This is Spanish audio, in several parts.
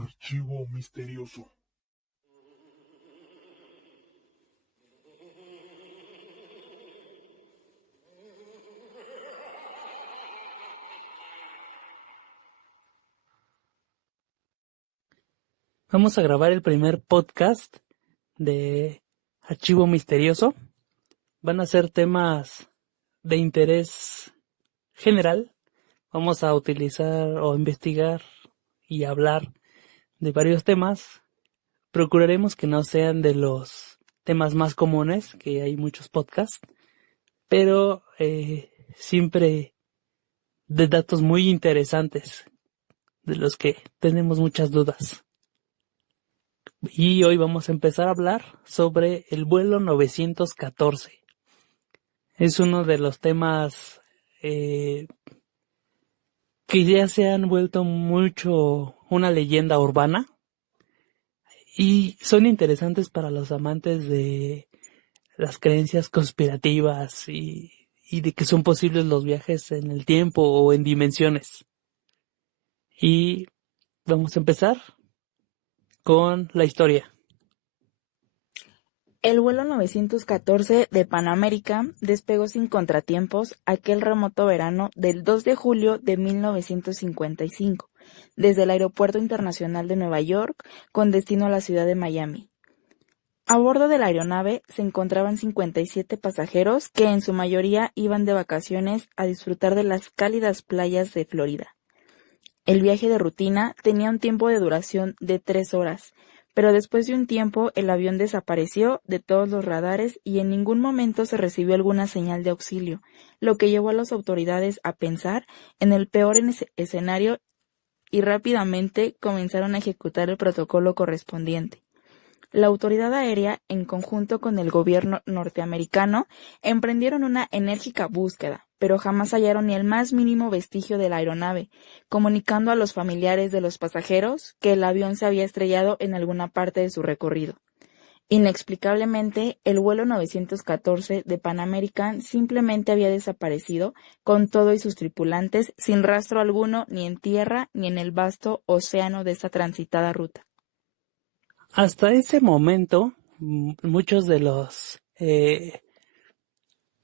Archivo misterioso. Vamos a grabar el primer podcast de Archivo Misterioso. Van a ser temas de interés general. Vamos a utilizar o investigar y hablar de varios temas. Procuraremos que no sean de los temas más comunes, que hay muchos podcasts, pero siempre de datos muy interesantes, de los que tenemos muchas dudas. Y hoy vamos a empezar a hablar sobre el vuelo 914. Es uno de los temas que ya se han vuelto mucho una leyenda urbana y son interesantes para los amantes de las creencias conspirativas y de que son posibles los viajes en el tiempo o en dimensiones. Y vamos a empezar con la historia. El vuelo 914 de Pan American despegó sin contratiempos aquel remoto verano del 2 de julio de 1955, desde el Aeropuerto Internacional de Nueva York con destino a la ciudad de Miami. A bordo de la aeronave se encontraban 57 pasajeros que en su mayoría iban de vacaciones a disfrutar de las cálidas playas de Florida. El viaje de rutina tenía un tiempo de duración de 3 horas, pero después de un tiempo el avión desapareció de todos los radares y en ningún momento se recibió alguna señal de auxilio, lo que llevó a las autoridades a pensar en el peor escenario y rápidamente comenzaron a ejecutar el protocolo correspondiente. La autoridad aérea, en conjunto con el gobierno norteamericano, emprendieron una enérgica búsqueda, pero jamás hallaron ni el más mínimo vestigio de la aeronave, comunicando a los familiares de los pasajeros que el avión se había estrellado en alguna parte de su recorrido. Inexplicablemente, el vuelo 914 de Pan American simplemente había desaparecido, con todo y sus tripulantes, sin rastro alguno ni en tierra ni en el vasto océano de esta transitada ruta. Hasta ese momento, muchos de los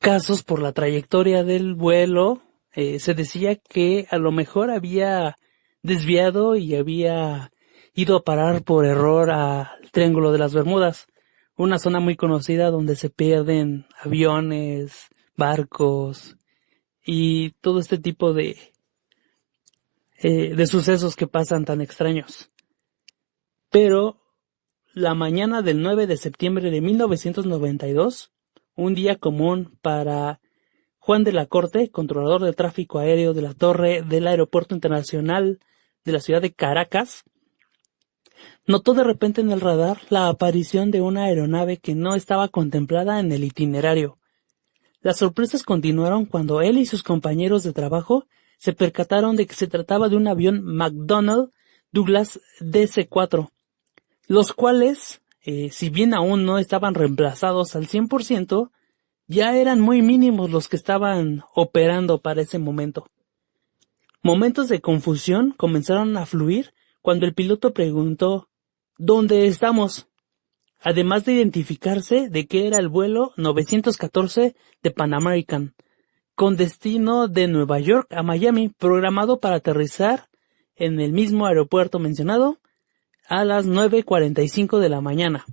casos por la trayectoria del vuelo, se decía que a lo mejor había desviado y había ido a parar por error al Triángulo de las Bermudas, una zona muy conocida donde se pierden aviones, barcos y todo este tipo de sucesos que pasan tan extraños. Pero la mañana del 9 de septiembre de 1992, un día común para Juan de la Corte, controlador de tráfico aéreo de la torre del Aeropuerto Internacional de la ciudad de Caracas, notó de repente en el radar la aparición de una aeronave que no estaba contemplada en el itinerario. Las sorpresas continuaron cuando él y sus compañeros de trabajo se percataron de que se trataba de un avión McDonnell Douglas DC-4, los cuales, si bien aún no estaban reemplazados al 100%, ya eran muy mínimos los que estaban operando para ese momento. Momentos de confusión comenzaron a fluir cuando el piloto preguntó ¿dónde estamos?, además de identificarse de que era el vuelo 914 de Pan American, con destino de Nueva York a Miami, programado para aterrizar en el mismo aeropuerto mencionado a las 9:45 de la mañana,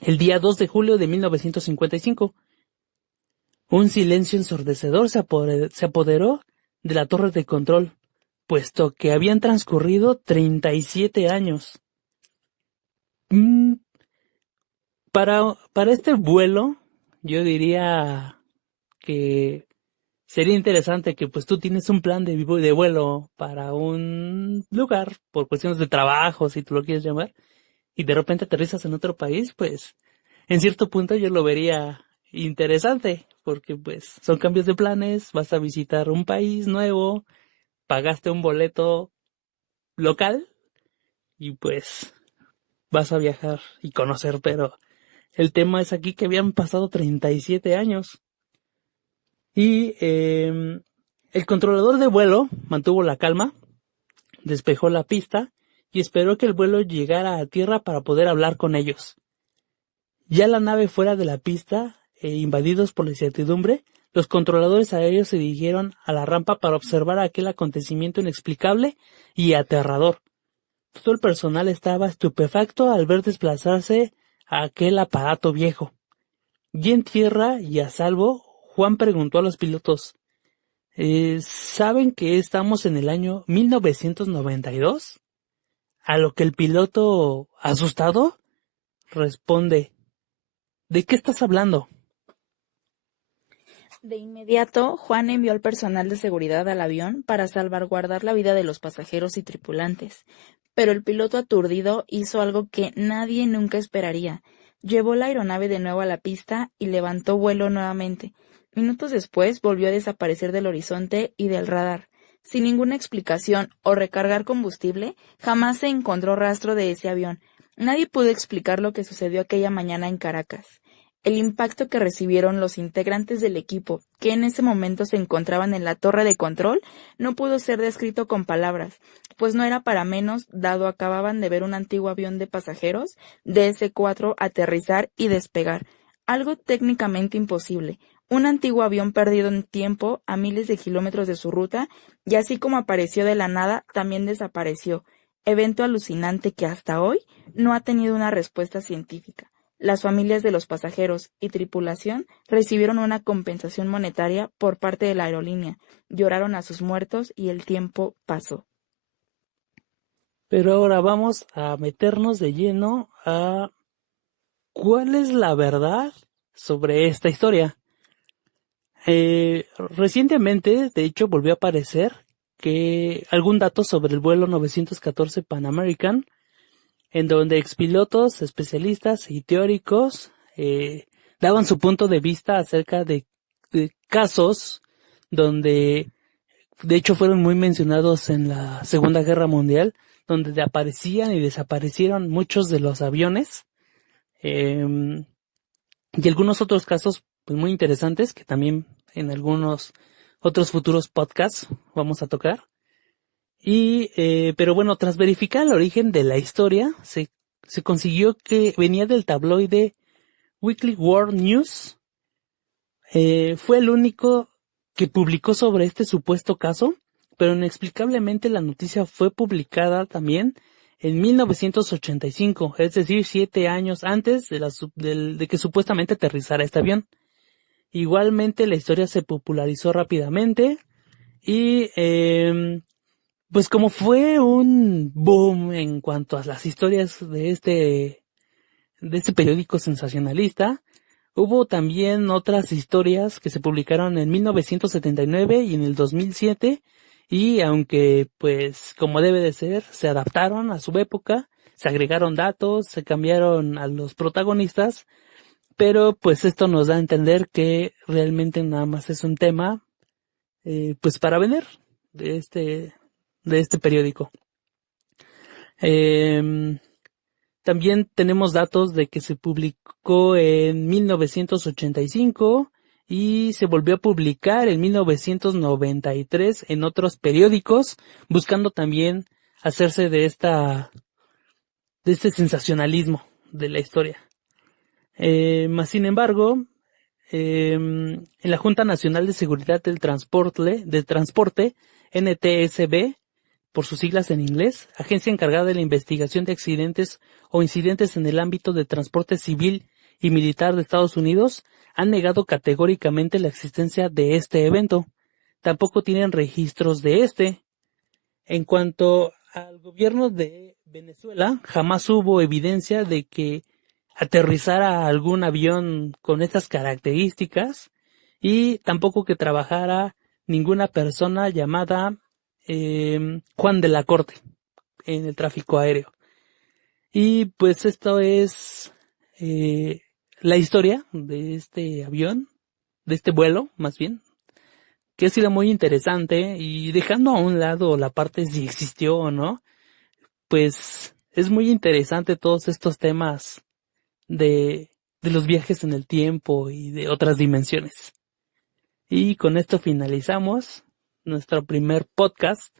el día 2 de julio de 1955. Un silencio ensordecedor se apoderó de la torre de control, puesto que habían transcurrido 37 años. Para este vuelo, yo diría que sería interesante que pues tú tienes un plan de vuelo para un lugar, por cuestiones de trabajo, si tú lo quieres llamar, y de repente aterrizas en otro país, pues en cierto punto yo lo vería interesante, porque pues son cambios de planes, vas a visitar un país nuevo, pagaste un boleto local y pues vas a viajar y conocer, pero el tema es aquí que habían pasado 37 años y el controlador de vuelo mantuvo la calma, despejó la pista y esperó que el vuelo llegara a tierra para poder hablar con ellos. Ya la nave fuera de la pista, invadidos por la incertidumbre, los controladores aéreos se dirigieron a la rampa para observar aquel acontecimiento inexplicable y aterrador. Todo el personal estaba estupefacto al ver desplazarse a aquel aparato viejo. Y en tierra y a salvo, Juan preguntó a los pilotos, ¿saben que estamos en el año 1992? A lo que el piloto, asustado, responde, ¿de qué estás hablando? De inmediato, Juan envió al personal de seguridad al avión para salvaguardar la vida de los pasajeros y tripulantes. Pero el piloto aturdido hizo algo que nadie nunca esperaría. Llevó la aeronave de nuevo a la pista y levantó vuelo nuevamente. Minutos después volvió a desaparecer del horizonte y del radar. Sin ninguna explicación o recargar combustible, jamás se encontró rastro de ese avión. Nadie pudo explicar lo que sucedió aquella mañana en Caracas. El impacto que recibieron los integrantes del equipo, que en ese momento se encontraban en la torre de control, no pudo ser descrito con palabras, pues no era para menos, dado acababan de ver un antiguo avión de pasajeros, DC-4, aterrizar y despegar, algo técnicamente imposible. Un antiguo avión perdido en tiempo a miles de kilómetros de su ruta, y así como apareció de la nada, también desapareció. Evento alucinante que hasta hoy no ha tenido una respuesta científica. Las familias de los pasajeros y tripulación recibieron una compensación monetaria por parte de la aerolínea, lloraron a sus muertos y el tiempo pasó. Pero ahora vamos a meternos de lleno a cuál es la verdad sobre esta historia. Recientemente, de hecho, volvió a aparecer que algún dato sobre el vuelo 914 Pan American, en donde expilotos, especialistas y teóricos daban su punto de vista acerca de casos donde, de hecho, fueron muy mencionados en la Segunda Guerra Mundial, donde aparecían y desaparecieron muchos de los aviones, y algunos otros casos pues, muy interesantes que también en algunos otros futuros podcasts vamos a tocar. Pero bueno, tras verificar el origen de la historia, se consiguió que venía del tabloide Weekly World News. Fue el único que publicó sobre este supuesto caso, pero inexplicablemente la noticia fue publicada también en 1985, es decir, 7 años antes de que supuestamente aterrizara este avión. Igualmente la historia se popularizó rápidamente y pues como fue un boom en cuanto a las historias de este periódico sensacionalista, hubo también otras historias que se publicaron en 1979 y en el 2007, y aunque pues como debe de ser, se adaptaron a su época, se agregaron datos, se cambiaron a los protagonistas, pero pues esto nos da a entender que realmente nada más es un tema pues para vender de este periódico. También tenemos datos de que se publicó en 1985 y se volvió a publicar en 1993 en otros periódicos, buscando también hacerse de este sensacionalismo de la historia. Más sin embargo, en la Junta Nacional de Seguridad del Transporte, NTSB, por sus siglas en inglés, agencia encargada de la investigación de accidentes o incidentes en el ámbito de transporte civil y militar de Estados Unidos, han negado categóricamente la existencia de este evento. Tampoco tienen registros de este. En cuanto al gobierno de Venezuela, jamás hubo evidencia de que aterrizara algún avión con estas características y tampoco que trabajara ninguna persona llamada Juan de la Corte en el tráfico aéreo. Y pues esto es la historia de este avión, de este vuelo más bien, que ha sido muy interesante, y dejando a un lado la parte si existió o no, pues es muy interesante todos estos temas de los viajes en el tiempo y de otras dimensiones. Y con esto finalizamos nuestro primer podcast